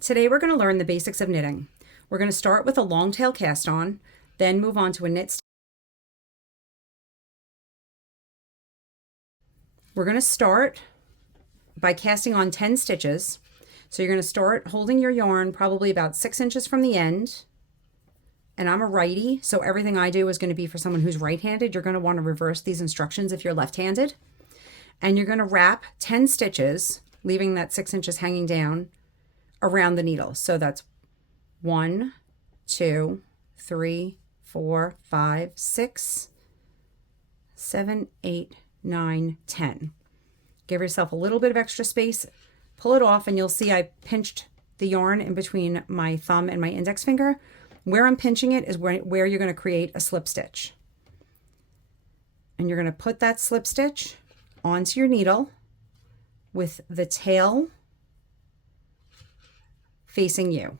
Today we're going to learn the basics of knitting. We're going to start with a long tail cast on, then move on to a knit stitch. We're going to start by casting on 10 stitches. So you're going to start holding your yarn probably about 6 inches from the end. And I'm a righty, so everything I do is going to be for someone who's right-handed. You're going to want to reverse these instructions if you're left-handed. And you're going to wrap 10 stitches, leaving that 6 inches hanging down around the needle. So that's 1, 2, 3, 4, 5, 6, 7, 8, 9, 10. Give yourself a little bit of extra space, pull it off, and you'll see I pinched the yarn in between my thumb and my index finger. Where I'm pinching it is where you're going to create a slip stitch. And you're going to put that slip stitch onto your needle with the tail facing you.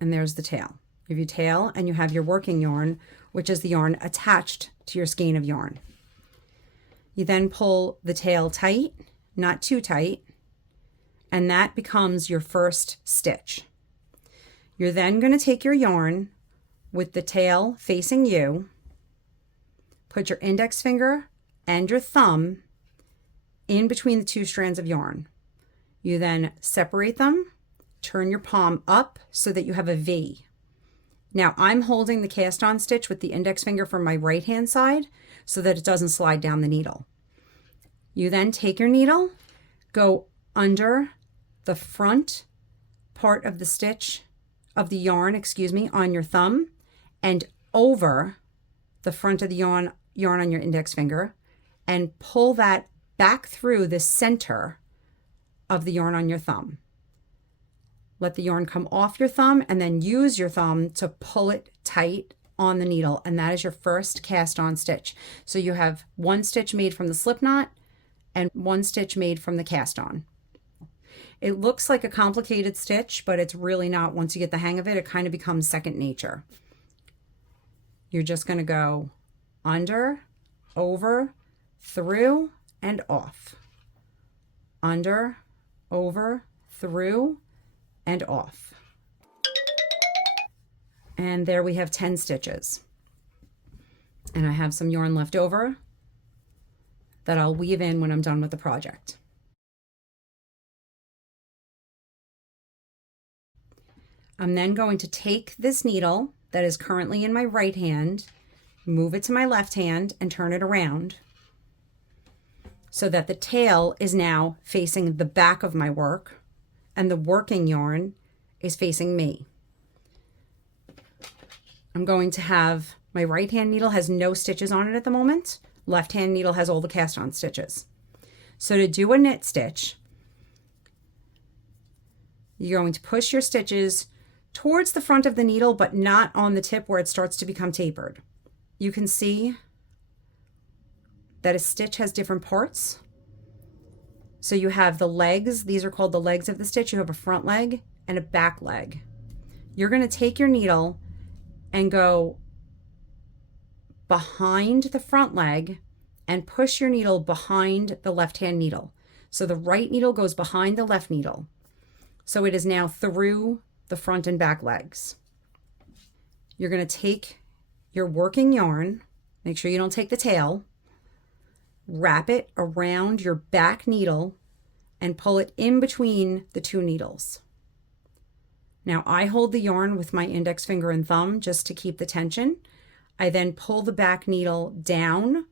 And there's the tail. You have your tail and you have your working yarn, which is the yarn attached to your skein of yarn. You then pull the tail tight, not too tight, and that becomes your first stitch. You're then going to take your yarn with the tail facing you, put your index finger and your thumb in between the two strands of yarn. You then separate them, turn your palm up so that you have a V. Now I'm holding the cast on stitch with the index finger from my right hand side so that it doesn't slide down the needle. You then take your needle, go under the front part of the stitch of the yarn, on your thumb, and over the front of the yarn on your index finger, and pull that back through the center of the yarn on your thumb. Let the yarn come off your thumb and then use your thumb to pull it tight on the needle, and that is your first cast on stitch. So you have one stitch made from the slip knot and one stitch made from the cast on. It looks like a complicated stitch, but it's really not. Once you get the hang of it, it kind of becomes second nature. You're just going to go under, over, through, and off. Under, over, through, and off. And there we have 10 stitches. And I have some yarn left over that I'll weave in when I'm done with the project. I'm then going to take this needle that is currently in my right hand, move it to my left hand, and turn it around so that the tail is now facing the back of my work and the working yarn is facing me. I'm going to have my right hand needle has no stitches on it at the moment. Left hand needle has all the cast on stitches. So to do a knit stitch, you're going to push your stitches towards the front of the needle, but not on the tip where it starts to become tapered. You can see that a stitch has different parts. So you have the legs. These are called the legs of the stitch. You have a front leg and a back leg. You're going to take your needle and go behind the front leg and push your needle behind the left-hand needle. So the right needle goes behind the left needle. So it is now through the front and back legs. You're going to take your working yarn, make sure you don't take the tail, wrap it around your back needle and pull it in between the two needles. Now I hold the yarn with my index finger and thumb just to keep the tension. I then pull the back needle down,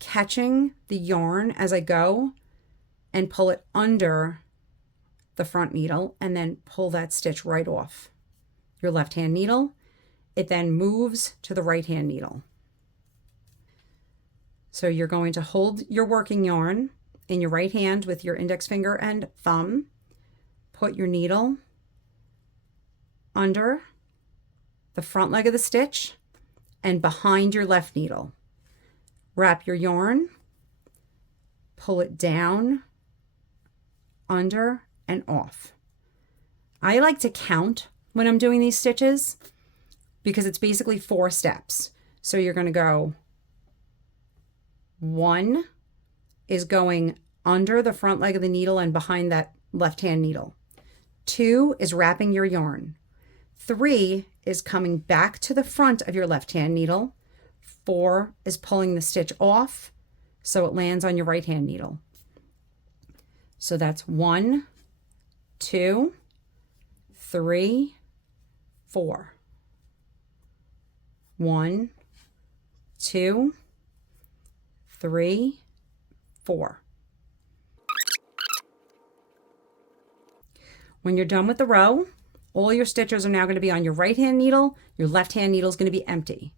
catching the yarn as I go, and pull it under the front needle and then pull that stitch right off your left hand needle. It then moves to the right hand needle. So you're going to hold your working yarn in your right hand with your index finger and thumb, put your needle under the front leg of the stitch and behind your left needle. Wrap your yarn, pull it down, under, and off. I like to count when I'm doing these stitches because it's basically 4 steps. So you're going to go 1 is going under the front leg of the needle and behind that left hand needle. 2 is wrapping your yarn. 3 is coming back to the front of your left hand needle. 4 is pulling the stitch off so it lands on your right hand needle. So that's 1, 2, 3, 4. 1, 2, 3, 4. When you're done with the row, all your stitches are now going to be on your right hand needle. Your left hand needle is going to be empty.